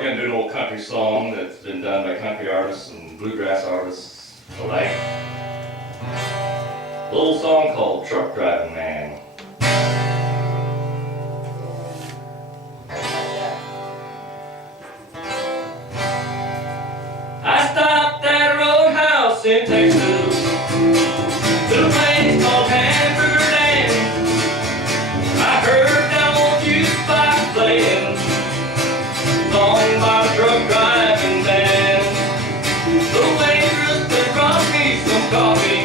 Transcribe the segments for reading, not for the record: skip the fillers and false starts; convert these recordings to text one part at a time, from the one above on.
we're going to do an old country song that's been done by country artists and bluegrass artists alike. A little song called Truck Driving Man. I stopped at a roadhouse in Texas, to a place called Hamburger Dan. I heard that old jukebox playing, song by the truck driving band. The waitress that brought me some coffee,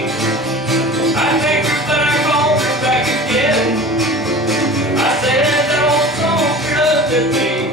I thanked her, but I called her back again. I said that old song sure does fit me.